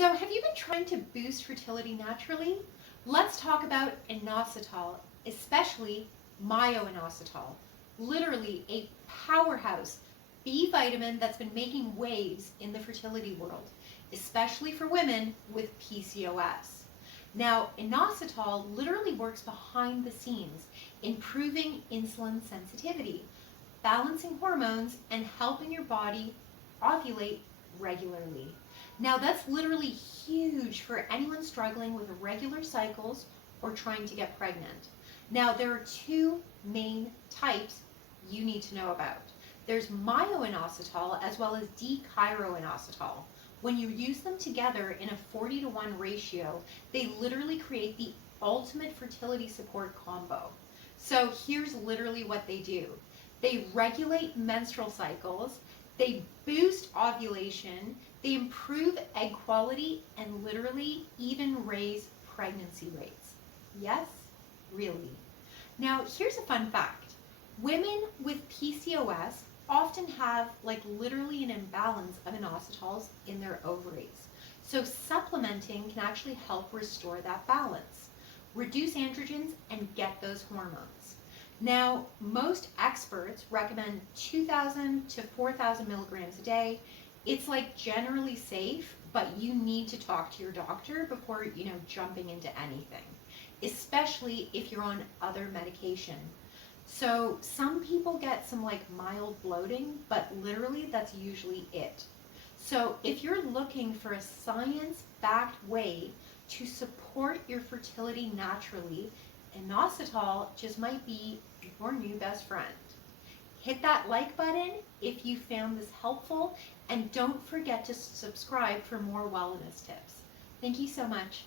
So have you been trying to boost fertility naturally? Let's talk about inositol, especially myo-inositol, literally a powerhouse B vitamin that's been making waves in the fertility world, especially for women with PCOS. Now, inositol literally works behind the scenes, improving insulin sensitivity, balancing hormones, and helping your body ovulate regularly. Now that's literally huge for anyone struggling with irregular cycles or trying to get pregnant. Now there are two main types you need to know about. There's myo-inositol as well as D-chiro-inositol. When you use them together in a 40-to-1 ratio, they literally create the ultimate fertility support combo. So here's literally what they do. They regulate menstrual cycles, they boost ovulation, they improve egg quality, and literally even raise pregnancy rates. Yes, really. Now, here's a fun fact. Women with PCOS often have literally an imbalance of inositols in their ovaries. So supplementing can actually help restore that balance, reduce androgens, and get those hormones. Now, most experts recommend 2,000 to 4,000 milligrams a day. It's generally safe, but you need to talk to your doctor before, jumping into anything, especially if you're on other medication. So some people get some mild bloating, but literally that's usually it. So if you're looking for a science-backed way to support your fertility naturally, inositol just might be your new best friend. Hit that like button if you found this helpful, and don't forget to subscribe for more wellness tips. Thank you so much.